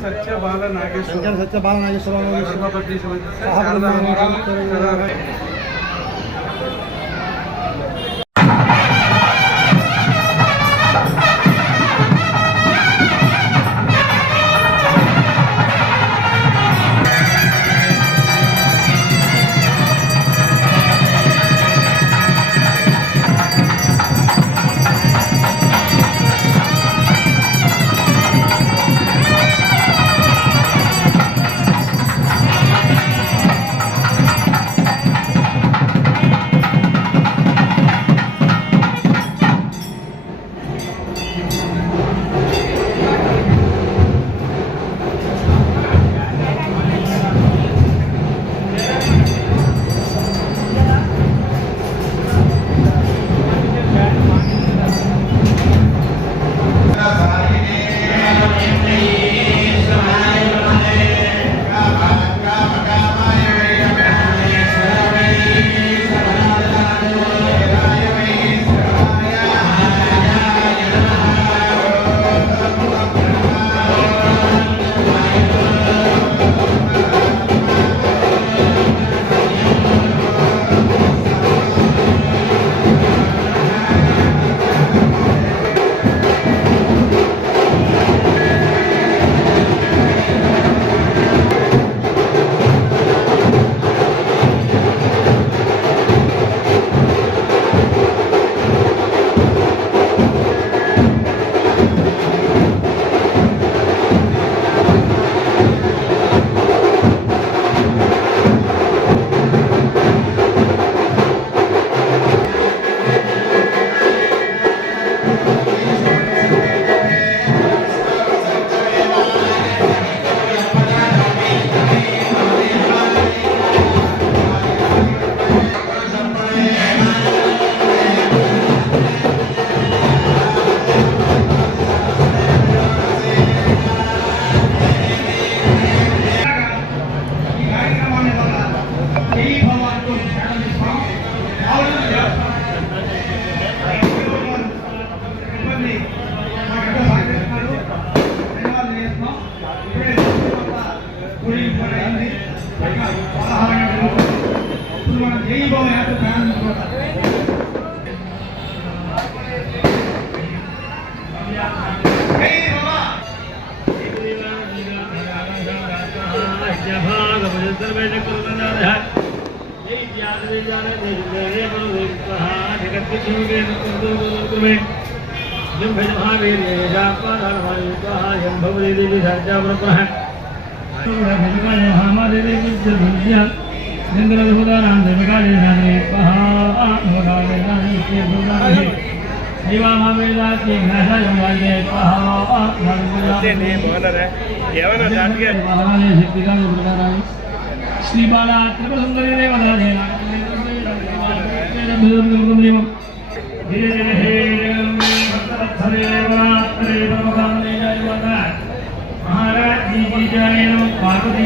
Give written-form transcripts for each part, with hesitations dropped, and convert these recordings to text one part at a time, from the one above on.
सच्चा बाला नागेश्वर మనం జై భవ యాత్ర ప్రారంభించుకోవాలి. శ్రీ బాలా త్రిపుర సుందరి దేవదానే महाराज जी की जय पार्वती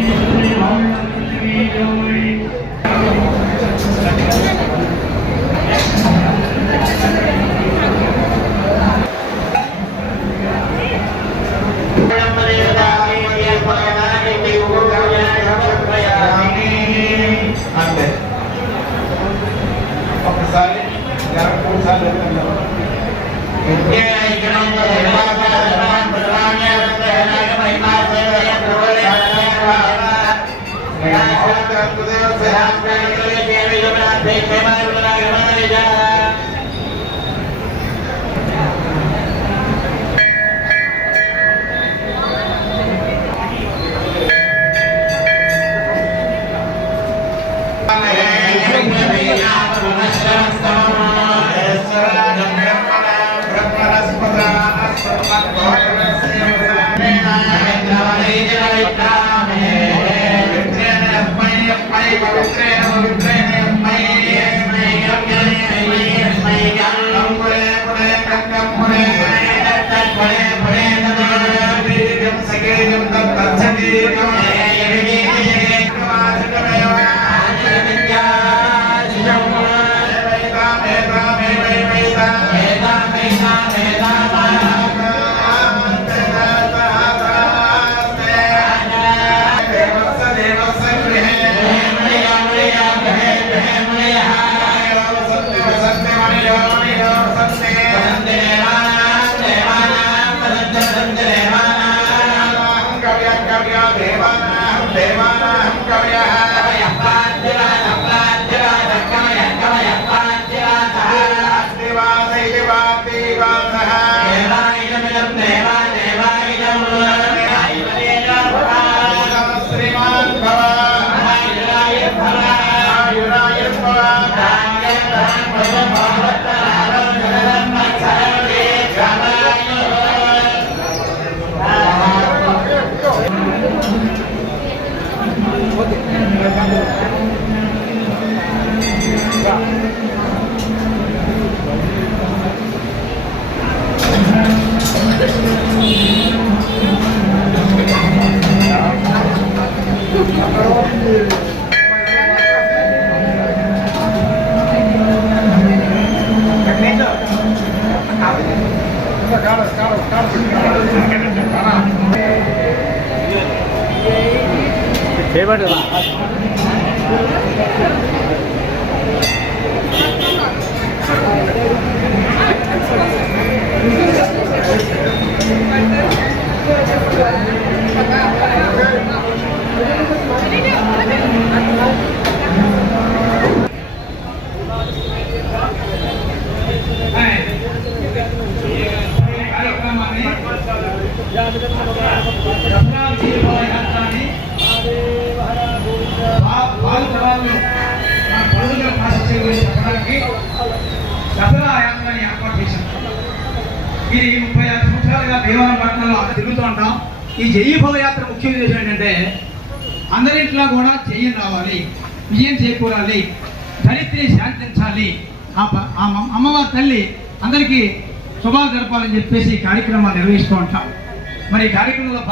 ఇది 36 సంవత్సరాలుగా భీమవరం పట్టణంలో తిరుగుతూ ఉంటాం. ఈ జయీభవ యాత్ర ముఖ్య ఉద్దేశం ఏంటంటే అందరింట్లో కూడా జయం రావాలి, విజయం చేకూరాలి, దరిద్రిని శాంతించాలి, అమ్మవారి తల్లి అందరికీ శుభాలు జరపాలని చెప్పేసి ఈ కార్యక్రమాలు నిర్వహిస్తూ ఉంటాం. మరి ఈ కార్యక్రమంలో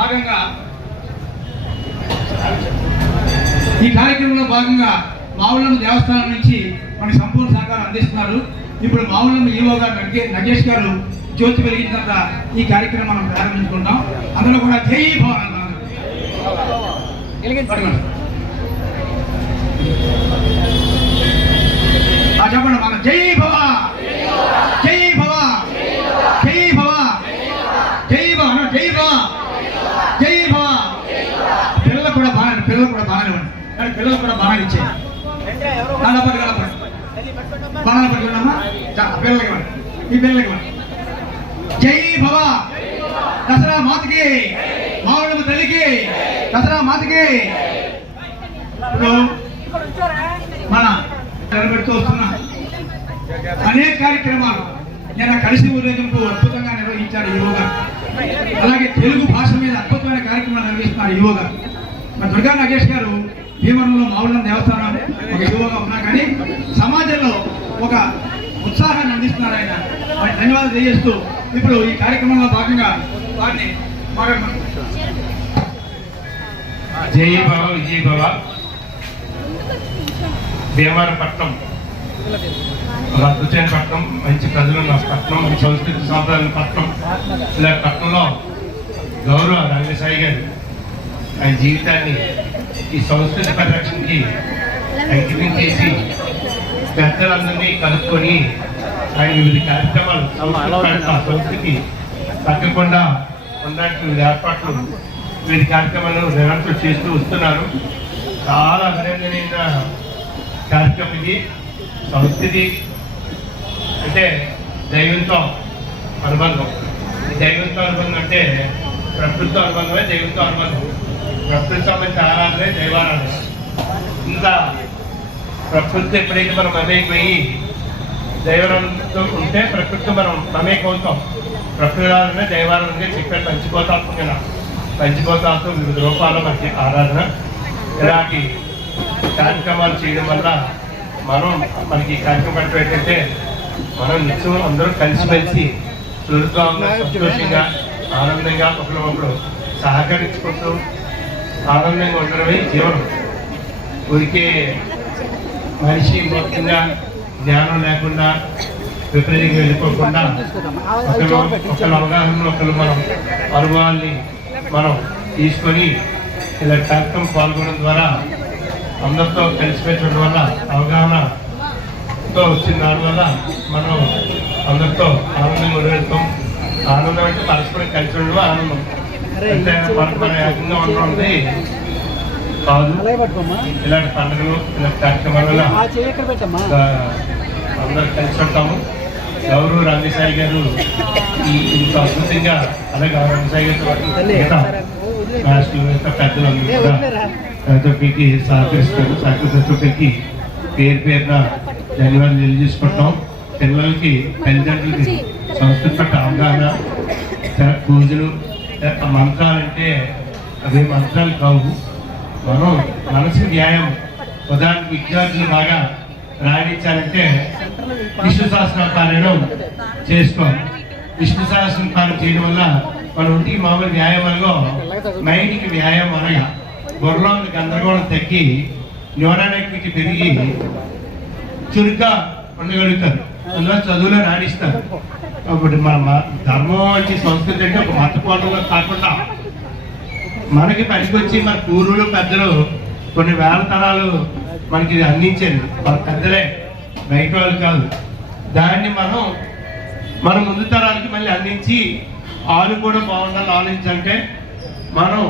భాగంగా మావులమ్మ దేవస్థానం నుంచి మనకి సంపూర్ణ సహకారం అందిస్తున్నారు. ఇప్పుడు మావులమ్మ ఈవో గారు నగేష్ గారు జ్యోతి వెలిగించిన తర్వాత ఈ కార్యక్రమం మనం ప్రారంభించుకుంటాం. అందులో కూడా జై భవన్ చెప్పండి మన జై భవ జై భవ జై భవ జై భవ జై భవ జై భవ. పిల్లలు కూడా బాగా ఇవ్వండి. పిల్లలు కూడా బాగా ఇచ్చేది బాగా పట్టుకున్నామా పిల్లలకి ఇవ్వండి. ఈ పిల్లలకి ఇవ్వండి. జై భవ దసరా మాతకి మావుళ్ళమ్మ తల్లికి దసరా మాతకి. ఇప్పుడు మన నిలబెడుతూ వస్తున్న అనేక కార్యక్రమాలు నేను కలిసి ఊరేగింపు అద్భుతంగా నిర్వహించారు యువగా. అలాగే తెలుగు భాష మీద అద్భుతమైన కార్యక్రమాలు నిర్వహిస్తున్నారు యువగా. మన దుర్గా నాగేష్ గారు భీమవరంలో మావుళ్ళమ్మ దేవస్థానం ఒక యువగా ఉన్నా కానీ సమాజంలో ఒక ఉత్సాహాన్ని అందిస్తున్నారు ఆయన. వారికి ధన్యవాదాలు తెలియజేస్తూ ఇప్పుడు ఈ కార్యక్రమంలో భాగంగా వారిని జై భవ విజయ భవ. భీమవరపట్నం ఒక అద్భుతమైన పట్టణం, మంచి ప్రజలు ఉన్న పట్టణం, సంస్కృతి సాంప్రదాయాల పట్టణం. ఇలా పట్టణంలో గౌరవ రంగసాయి గారు ఆయన జీవితాన్ని ఈ సంస్కృతి పరిరక్షణకి అంకితం చేసి పెద్దలందరినీ కలుపుకొని ఆయన వివిధ కార్యక్రమాలు సంస్కృతి తగ్గకుండా ఉన్నట్టు ఏర్పాట్లు వివిధ కార్యక్రమాలు నిరంతరం చేస్తూ వస్తున్నారు. చాలా అభినందనీయ కార్యక్రమం ఇది. సంస్కృతి అంటే దైవంతో అనుబంధం. ఈ దైవంతో అనుబంధం అంటే ప్రకృతితో అనుబంధమే దైవంతో అనుబంధం. ప్రకృతి సంబంధించిన ఆరాధనే దైవారాధన. ఇంకా ప్రకృతి ఎప్పుడైతే మనం మమేకమయ్యి దైవారాధనతో ఉంటే ప్రకృతి మనం మమేకమవుతాం. ప్రకృతి ఆరాధన దైవారాధనగా చెప్పారు. పంచిపోతాత్మకంగా పంచిపోతాలతో వివిధ రూపాల్లో మనకి ఆరాధన. ఇలాంటి కార్యక్రమాలు చేయడం వల్ల మనకి కార్యక్రమం పట్టు ఏంటంటే మనం నిత్యం అందరూ కలిసిమెలిసి సురక్షంగా సంతోషంగా ఆనందంగా ఒకరికొకరు సహకరించుకుంటూ ఆనందంగా ఉండడమే జీవనం. ఊరికే మనిషి మొత్తంగా జ్ఞానం లేకుండా విపరీతంగా వెళ్ళిపోకుండా ఒకరి అవగాహనలో ఒకరు మనం అనుభవాల్ని మనం తీసుకొని ఇలా కార్యక్రమం పాల్గొనడం ద్వారా అందరితో కలిసిపెట్టడం వల్ల అవగాహనతో వచ్చిన దానివల్ల మనం అందరితో ఆనందంగా ఉండగలుగుతాం. ఆనందం అంటే పరస్పరం కలిసి ఉండడం ఆనందం అంటే పరస్పర ఏకంగా ఉండడం కాదు. ఇలాంటి పండుగలు ఇలాంటి కార్యక్రమాల వల్ల అందరూ కలిసి ఉంటాము. గౌరవ రంగసాయి గారు ఇంత అద్భుతంగా అలాగే రంగసాయి గారితో పెద్దలందరూ కూడా ప్రతి సహకరిస్తారు. సహకరిస్తున్నప్పటికీ పేరు పేరున ధన్యవాదాలు తెలియజేసుకుంటాం. పిల్లలకి తల్లిదండ్రులకి సంస్కృతి పట్ల అవగాహన, పూజలు, మంత్రాలంటే అవి మంత్రాలు కావు. మనం మనసు వ్యాయామం. ఉదాహరణకు విద్యార్థులు బాగా రాణించాలంటే విష్ణు సహస్ర పారాయణం చేసుకోవాలి. విష్ణు సహస్ర పారాయణం చేయడం వల్ల మన ఒంటికి మామూలు వ్యాయామంలో మైండ్కి వ్యాయామం అనగా బుర్రలో గందరగోళం తగ్గి న్యూరానెక్టివిటీ పెరిగి చురుగ్గా ఉండగలుగుతారు. అందులో చదువులో రాణిస్తారు. కాబట్టి మన ధర్మం అంటే సంస్కృతి అంటే ఒక మతపూర్వంగా కాకుండా మనకి పనికొచ్చి మన పూర్వులు పెద్దలు కొన్ని వేల తరాలు మనకి అందించారు. మన పెద్దలే, బయట వాళ్ళు కాదు. దాన్ని మన ముందు తరాలకి మళ్ళీ అందించి వాళ్ళు కూడా బాగుండాలి ఆలోచించాలంటే మనం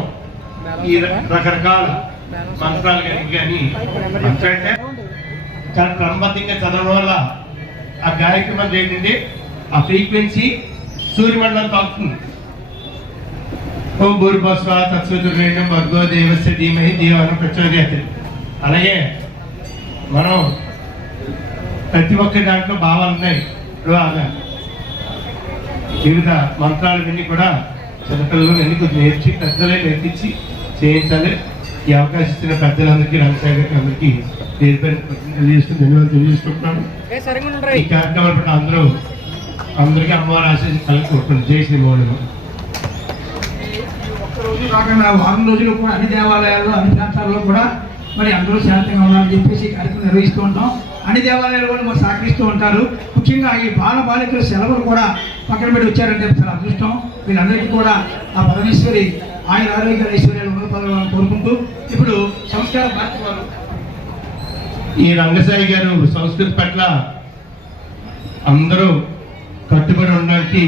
ఈ రకరకాల మంత్రాలు కానీ మంత్రం అంటే చాలా క్రమబద్ధంగా చదవడం వల్ల ఆ కార్యక్రమం ఏంటంటే ఆ ఫ్రీక్వెన్సీ సూర్యమండలం తాకుతుంది. ఓం భూర్భస్వ తత్సవితుర్వరేణ్యం భర్గో దేవస్య ధీమహి ధియోయోనః ప్రచోదయాత్. అలాగే మనం ప్రతి ఒక్క దాంట్లో భావాలు ఉన్నాయి. వివిధ మంత్రాలు విని కూడా చిన్నపిల్లలు ఎన్ని కొద్ది నేర్చి పెద్దలే నేర్పించి చేయించాలి. ఈ అవకాశం ఇచ్చిన పెద్దలందరికీ రంగసాయి గారికి అందరికీ పేరు పేరు తెలియజేస్తూ ధన్యవాదాలు తెలియజేసుకుంటున్నాను. ఈ కార్యక్రమాలు పట్ల అందరికీ అమ్మవారి ఆశీస్సు కలుగుకుంటుంది. జై శ్రీ మౌళి. ఒక్కరోజు కాకుండా వారం రోజులు కూడా అన్ని దేవాలయాల్లో అన్ని ప్రాంతాల్లో కూడా మరి అందరూ శాంతంగా ఉండాలని చెప్పేసి కార్యక్రమం నిర్వహిస్తూ ఉంటాం. అన్ని దేవాలయాలు కూడా మరి సహకరిస్తూ ఉంటారు. ముఖ్యంగా ఈ బాలికల సెలవులు కూడా పక్కన పెట్టి వచ్చారంటే చాలా అదృష్టం. వీళ్ళందరికీ కూడా ఆ పరమేశ్వరి ఆయన ఆరోగ్య ఐశ్వర్యాలు ఉన్నపదాలను కోరుకుంటూ ఇప్పుడు సంస్కార భారతి వారు ఈ రంగసాయి గారు సంస్కృతి పట్ల అందరూ కట్టుబడి ఉండడానికి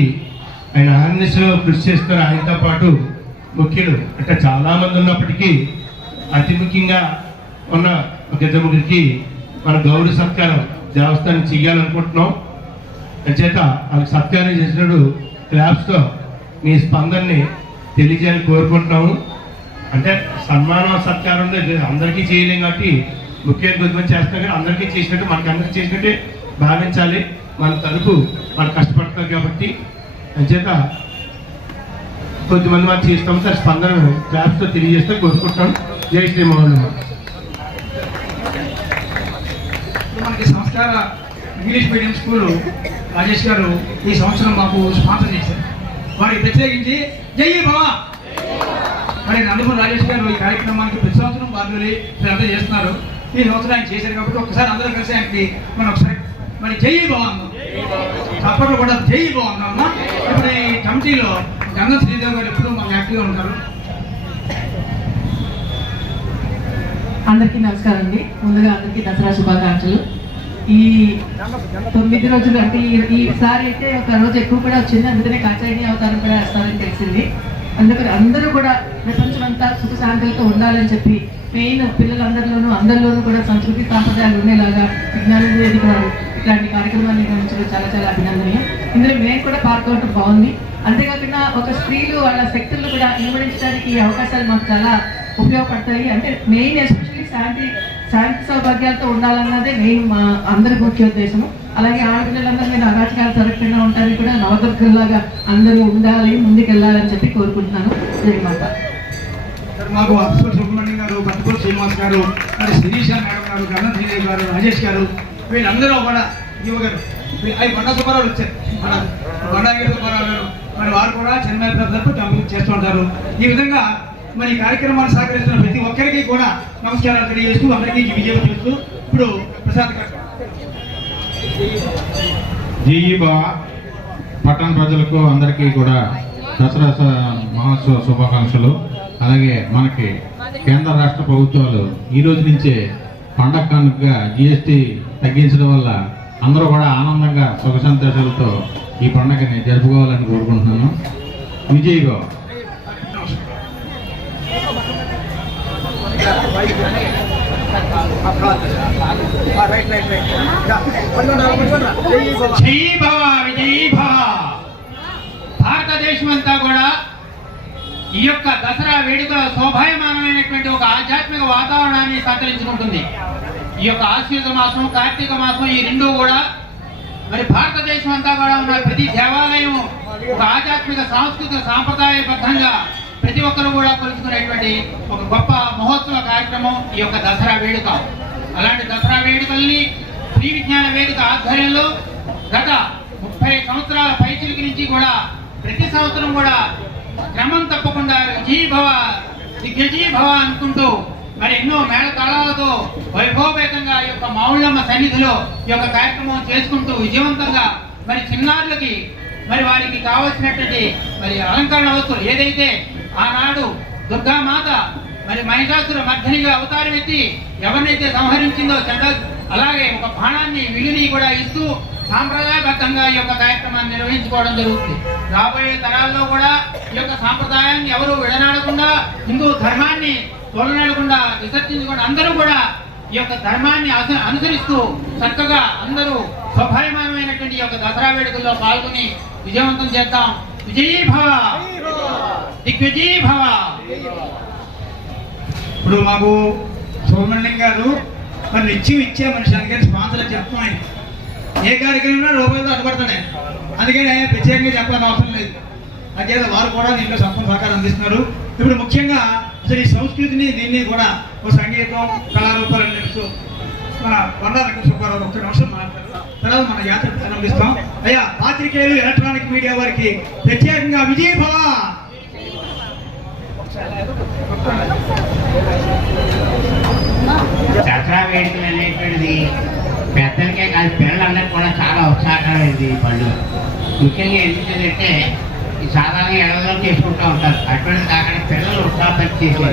ఆయన ఆర్ఎన్ఎస్లో కృషి చేస్తారు. ఆయనతో పాటు ముఖ్యులు అంటే చాలామంది ఉన్నప్పటికీ అతి ముఖ్యంగా ఉన్న ఒక ఇద్దరు ముగ్గురికి మన గౌరవ సత్కారం దేవస్థానం చెయ్యాలనుకుంటున్నాం. చేత వాళ్ళకి సత్కారం చేసినప్పుడు క్లాప్స్తో మీ స్పందనని తెలియజేయాలని కోరుకుంటున్నాము. అంటే సన్మానం సత్కారం అందరికీ చేయలేం కాబట్టి ముఖ్యంగా కొద్దిమంది చేస్తాం కానీ అందరికీ చేసినట్టు మనకి అందరికీ చేసినట్టే భావించాలి. మన తరపు మనం కష్టపడతాం కాబట్టి అంచేత కొద్దిమంది మనం చేస్తాం. సార్ స్పందన క్లాప్స్తో తెలియజేస్తే కోరుకుంటున్నాం. జై శ్రీమోహన్. మనకి సంస్కార ఇంగ్లీష్ మీడియం స్కూల్ రాజేష్ గారు ఈ సంవత్సరం మాకు స్పాన్సర్ చేశారు. వారికి ప్రత్యేకించి జై భవ. మరి నందమూరి రాజేష్ గారు ఈ కార్యక్రమానికి ప్రతి సంవత్సరం బాధ్యులు వీళ్ళంతా చేస్తున్నారు. ఈ సంవత్సరం ఆయన చేశారు కాబట్టి ఒకసారి అందరూ కలిసి ఆయనకి మనం ఒకసారి మరి జై భవ అన్నాం. తప్పకుండా కూడా జై భవ అన్నామా. ఇప్పుడు ఈ కమిటీలో గంధం శ్రీదేవి గారు ఎప్పుడు మాకు యాక్టివ్గా ఉంటారు. అందరికీ నమస్కారం అండి. ముందుగా అందరికీ దసరా శుభాకాంక్షలు. ఈ 9 రోజులు అంటే ఈసారి అయితే ఒక రోజు ఎక్కువ కూడా వచ్చింది. అందుకనే కాచాయని అవతారం కూడా వేస్తారని తెలిసింది. అందుకని అందరూ కూడా ప్రపంచమంతా సుఖశాంతులతో ఉండాలని చెప్పి మెయిన్ అందరిలోనూ కూడా సంస్కృతి సాంప్రదాయాలు ఉండేలాగా విజ్ఞానం వేదిక ఇట్లాంటి కార్యక్రమాలు నిర్వహించడం చాలా చాలా అభినందనీయం. ఇందులో మేము కూడా పాల్గొనడం బాగుంది. అంతేకాకుండా ఒక స్త్రీలు వాళ్ళ శక్తులను కూడా ఇనుమడించడానికి ఈ అవకాశాలు మాకు చాలా ఉపయోగపడతాయి. అంటే మెయిన్ ఎస్పెషల్లీ శాంతి సౌభాగ్యాలతో ఉండాలన్నదే మెయిన్ మా అందరి ముఖ్య ఉద్దేశము. అలాగే ఆడపిల్లలందరూ నేను అరాచకాలు జరగకుండా ఉంటారని కూడా నవదుర్గల్లాగా అందరూ ఉండాలి, ముందుకెళ్ళాలని చెప్పి కోరుకుంటున్నాను. జయమాత. మాకు అప్సర్ సుబ్రహ్మణ్యం గారు, పట్టుకోటి శ్రీనివాస్ గారు, మరి శిరీష మేడం గారు, గణం శ్రీదేవి గారు, రాజేష్ గారు, వీళ్ళందరూ కూడా యువ గారు అవి బండా సుబ్బారావు వచ్చారు. మన బండాగిరి సుబ్బారావు గారు మరి వారు కూడా చెన్నై ప్రజలకు కంప్లీట్ చేస్తూ ఉంటారు. ఈ విధంగా మరి ఈ కార్యక్రమాన్ని సహకరిస్తున్న ప్రతి ఒక్కరికి కూడా నమస్కారాలు తెలియజేస్తూ అందరికీ విజయం చేస్తూ ఇప్పుడు ప్రసాద్ గారు. జీఈబా పట్టణ ప్రజలకు అందరికీ కూడా దసరా మహోత్సవ శుభాకాంక్షలు. అలాగే మనకి కేంద్ర రాష్ట్ర ప్రభుత్వాలు ఈ రోజు నుంచే పండగ కానుకగా జిఎస్టీ తగ్గించడం వల్ల అందరూ కూడా ఆనందంగా సుఖ సంతోషాలతో ఈ పండగని జరుపుకోవాలని కోరుకుంటున్నాను. విజయ్గా భారతదేశం అంతా కూడా ఈ యొక్క దసరా వేడుకల శోభాయమానమైనటువంటి ఒక ఆధ్యాత్మిక వాతావరణాన్ని సంతరించుకుంటుంది. ఈ యొక్క ఆశ్వయుజ మాసం, కార్తీక మాసం ఈ రెండు కూడా మరి భారతదేశం అంతా కూడా ఉన్న ప్రతి దేవాలయం ఒక ఆధ్యాత్మిక సాంస్కృతిక సాంప్రదాయబద్ధంగా ప్రతి ఒక్కరు కూడా కొలుచుకునేటువంటి ఒక గొప్ప మహోత్సవ కార్యక్రమం ఈ యొక్క దసరా వేడుక. అలాంటి దసరా వేడుకల్ని శ్రీ విజ్ఞాన వేదిక ఆధ్వర్యంలో గత 30 సంవత్సరాల పైచిలికి నుంచి కూడా ప్రతి సంవత్సరం కూడా క్రమం తప్పకుండా విజయభవ దిగ్విజయభవ అనుకుంటూ మరి ఎన్నో మేళ తాళాలతో వైభవపేతంగా ఈ యొక్క మావుళ్ళమ్మ సన్నిధిలో ఈ యొక్క కార్యక్రమం చేసుకుంటూ విజయవంతంగా మరి చిన్నారులకి మరి వారికి కావలసినటువంటి మరి అలంకరణ వస్తువులు ఏదైతే ఆనాడు దుర్గామాత మరి మహిషాసుర మర్ధనిగా అవతారం ఎత్తి ఎవరినైతే సంహరించిందో అలాగే ఒక బాణాన్ని విలుని కూడా ఇస్తూ సాంప్రదాయబద్ధంగా ఈ యొక్క కార్యక్రమాన్ని నిర్వహించుకోవడం జరుగుతుంది. రాబోయే తరాల్లో కూడా ఈ యొక్క సాంప్రదాయాన్ని ఎవరు విడనాడకుండా, హిందూ ధర్మాన్ని తోలనాడకుండా, విసర్జించకుండా అందరూ కూడా ఈ యొక్క ధర్మాన్ని అనుసరిస్తూ చక్కగా అందరూ స్వభాయమానమైనటువంటి ఈ యొక్క దసరా వేడుకల్లో పాల్గొని విజయవంతం చేద్దాం. విజయీభవ దిగ్విజయీభవ. ఇప్పుడు మాకు సుబ్రహ్మణ్యం గారు మరి నిత్యం ఇచ్చే మనిషి, అందుకని స్పాన్సర్లు చెప్తున్నాయి. ఏ కార్యక్రమం రూపాయలతో అడ్డుపడతానే, అందుకని ప్రత్యేకంగా చెప్పాల్సిన అవసరం లేదు. అదే వారు కూడా దీంట్లో సంపూర్ణ సహకారం అందిస్తున్నారు. ఇప్పుడు ముఖ్యంగా అసలు ఈ సంస్కృతిని దీన్ని కూడా ఒక సంగీతం కళారూపాలు నేర్పుతూ మన బండారంగ సుబ్బారావు ఒక్క నిమిషం మాట్లాడతారు. తర్వాత మన యాత్ర ప్రారంభిస్తాం. అయ్యా పాత్రికేయులు, ఎలక్ట్రానిక్ మీడియా వారికి ప్రత్యేకంగా విజయభవ. దసరా వేడుకలు అనేటువంటిది పెద్దలకే కాదు పిల్లలందరికీ కూడా చాలా ఉత్సాహకరమైనది ఈ పండుగ. ముఖ్యంగా ఎందుకంటే ఈ సాధారణ ఇళ్లలో చేసుకుంటూ ఉంటారు. అటువంటి కాకుండా పిల్లలు ఉత్సాహపరిచి చేసే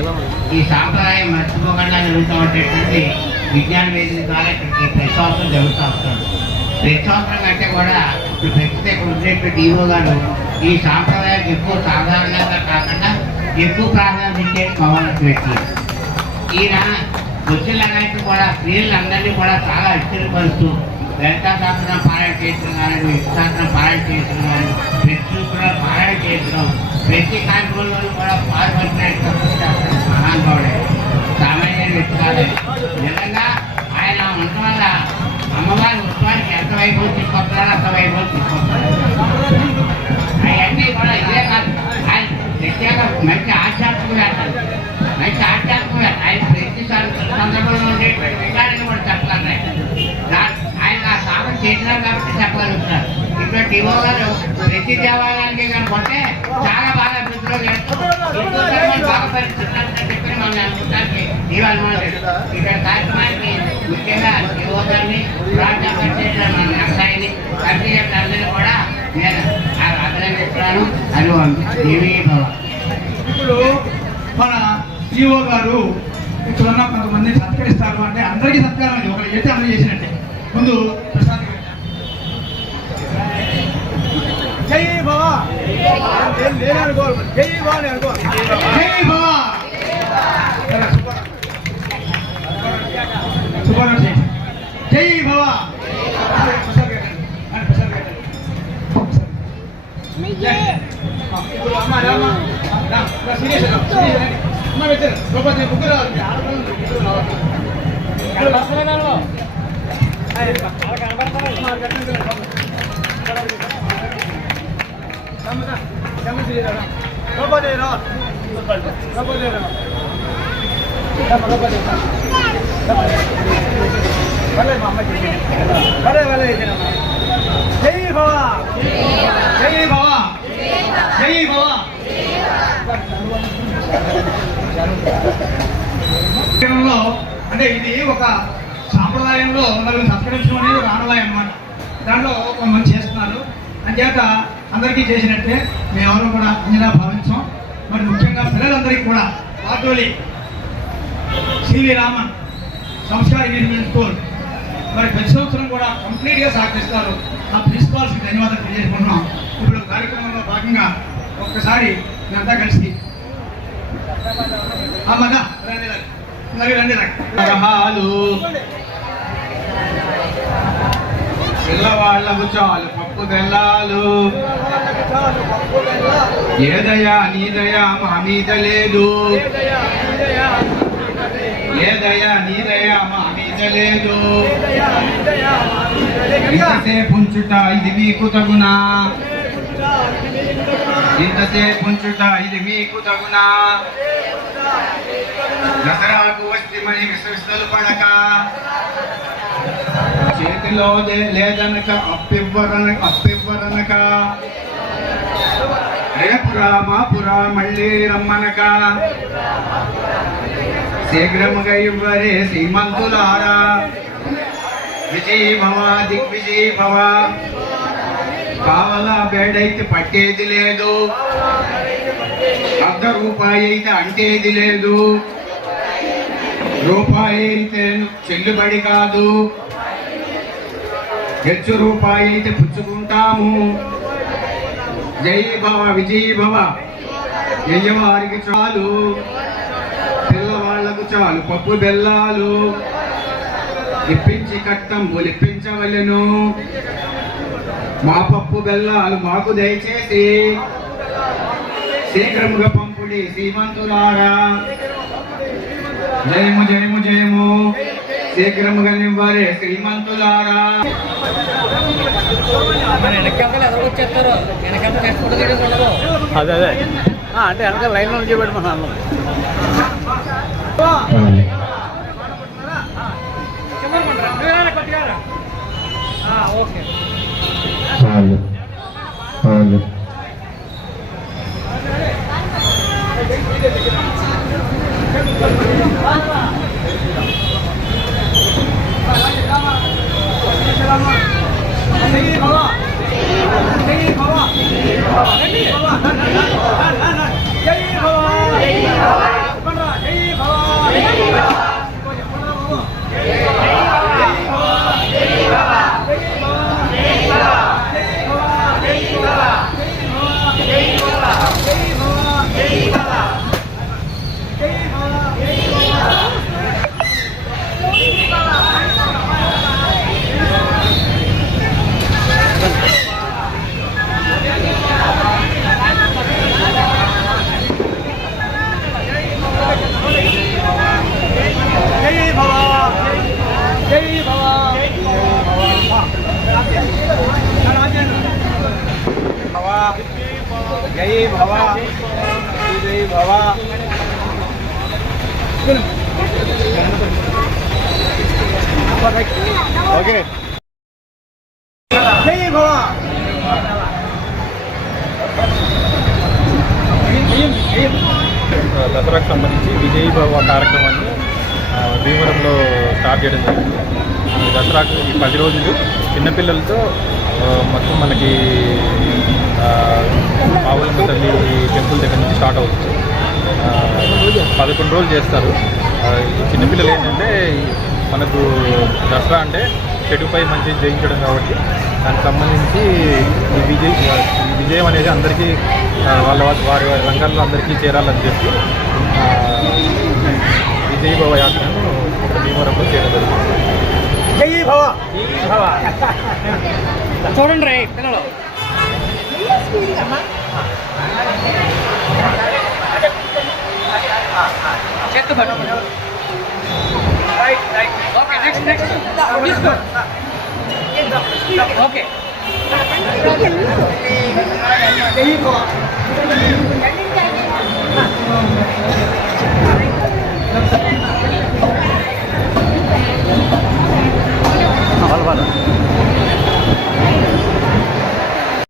ఈ సాంప్రదాయం మర్చిపోకుండా జరుగుతూ ఉండేటువంటి విజ్ఞాన వేదిక ద్వారా ఇక్కడికి ప్రతి సంవత్సరం జరుగుతూ ఉంటారు. ప్రతి సంవత్సరం కంటే కూడా ఇప్పుడు ప్రస్తుతం ఇక్కడ ఉండేటువంటి ఈవో గారు ఈ సాంప్రదాయానికి ఎక్కువ సాధారణంగా కాకుండా ఎక్కువ ప్రాధాన్యత ఇచ్చే కావాల్సిన వ్యక్తి. ఈయన వచ్చిన రంగానికి కూడా స్త్రీలందరినీ కూడా చాలా ఆశ్చర్యపరుస్తూ లలితా శాస్త్రం పారాయణ చేయడం కానీ, శాస్త్రం పారాయణ చేయడం కానీ, ప్రతి పారాయణ చేయడం, ప్రతి కార్యక్రమంలో కూడా పాల్పంచినటువంటి మహానుభావుడే, సామాన్య వ్యక్తి కాదు. నిజంగా ఆయన ఉండటం వల్ల అమ్మవారి ఉత్సవానికి ఎంత వైభవం తీసుకొస్తున్నారో అంత వైభవం తీసుకొస్తారు. అవన్నీ కూడా ఇదే కాదు, ఆయన ప్రత్యేక మంచి ఆధ్యాత్మికవేత్త, మంచి ఆధ్యాత్మికవేత్త. ఆయన ప్రతి సందర్భంలో ఉండేటువంటి విధానాన్ని కూడా చెప్పగలరు. ఆయన ఆ సాధన చేసినారు కాబట్టి చెప్పగలుగుతున్నారు. ఇటువంటి ఈవో గారు ప్రతి దేవాలయానికి కనుకుంటే చాలా బాగా అభివృద్ధిలో బాగా పరిస్థితులు చెప్పి మనం అనుకుంటానికి దీవాలయం ఇక్కడ కార్యక్రమానికి ముఖ్యంగా ఈవో గారిని ప్రాంతం పరిచయం మన నర్సాయిని అందరినీ కూడా నేను అభినందిస్తున్నాను. అది దేవీ భవ. ఇప్పుడు మన ఈఓ గారు ఇక్కడ ఉన్న కొంతమందిని సత్కరిస్తారు అంటే అందరికీ సత్కారం అది ఒకరు చేస్తే అందరూ చేసినట్టే. ముందు ప్రసాద్ జై భవ, జై భవ, సుబ్బారావు జై భవ. ఇప్పుడు అమ్మ సీరియస్ అమ్మ పెట్టారు గొప్ప ముగ్గురు జై భవ, జై భవ, జై భవ. అంటే ఇది ఒక సాంప్రదాయంలో నలుగురు సత్కరించడం అనేది ఒక ఆనవాయి అన్నమాట. దాంట్లో కొంతమంది చేస్తున్నారు. అంచేత అందరికీ చేసినట్టే మేమెవరూ కూడా అంజనా భావించాం. మరి ముఖ్యంగా పిల్లలందరికీ కూడా పాటోలి సివి రామన్ సంస్కార ఇంజనీరింగ్ స్కూల్ మరి ప్రతి సంవత్సరం కూడా కంప్లీట్గా సహకరిస్తారు. ఆ ప్రిన్సిపాల్స్కి ధన్యవాదాలు తెలియజేసుకుంటున్నాం. ఇప్పుడు కార్యక్రమంలో భాగంగా ఒక్కసారి మేమంతా కలిసి పిల్లవాళ్లకు చాలు పప్పు బెల్లాలు, ఏదయా నీదయా మా మీద లేదు, ఏదయా నీదయా మా మీద లేదు, ఇంతసేపు ఉంచుట ఇది మీకు తగునా, ఇంతసేపు ఉంచుట ఇది మీకు తగునా, దసరాకు వస్తిమని విశ్వస్తలు పడక, చేతిలో లేదనక అప్పివ్వరనక, రేపురా మాపురా మళ్ళీ రమ్మనక, శీఘ్రముగా ఇవ్వరే శ్రీమంతులారా, విజయీ భవ దిగ్విజయీ భవ. కావాలా బేడైతే పట్టేది లేదు, ₹1 అయితే అంటేది లేదు, రూపాయి అయితే చెల్లుబడి కాదు, హెచ్చు రూపాయి అయితే పుచ్చుకుంటాము. జై భవ విజయీ భవ. ఎయ్యవారికి చాలు, పిల్లవాళ్లకు చాలు పప్పు బెల్లాలు, ఇప్పించి కట్టంబులు ఇప్పించవలెను, మా పప్పు బెల్లాలు మాకు దయచేసి శీఘ్రముగా పంపుడి శ్రీమంతులారా. జయము జయము జయము, శీఘ్రముగా నివ్వరే శ్రీమంతులారా. అదే అంటే వెనక లైన్లో నుంచి పెట్టుకున్నాను. ఓకే జై జై భవ జై భవ ఓకే జై భవ దసరాకు సంబంధించి విజయీ భవ కార్యక్రమాన్ని భీమవరంలో స్టార్ట్ చేయడం జరిగింది. ఈ దసరాకు ఈ 10 రోజులు చిన్నపిల్లలతో మొత్తం మనకి ఆవులమ్మ తల్లి టెంపుల్ దగ్గర నుంచి స్టార్ట్ అవుతుంది. 11 రోజులు చేస్తారు. ఈ చిన్నపిల్లలు ఏంటంటే మనకు దసరా అంటే చెడుపై మంచి జయించడం కాబట్టి దానికి సంబంధించి ఈ విజయం అనేది అందరికీ వారి వారి రంగాల్లో అందరికీ చేరాలని చెప్పి విజయీ భవ యాత్రను భీమవరంలో చేయడం జరుగుతుంది. జై భవ చూడండి రే పిల్లలు చేత్తు పట్టు ఓకే నెక్స్ట్ ఓకే జై భవ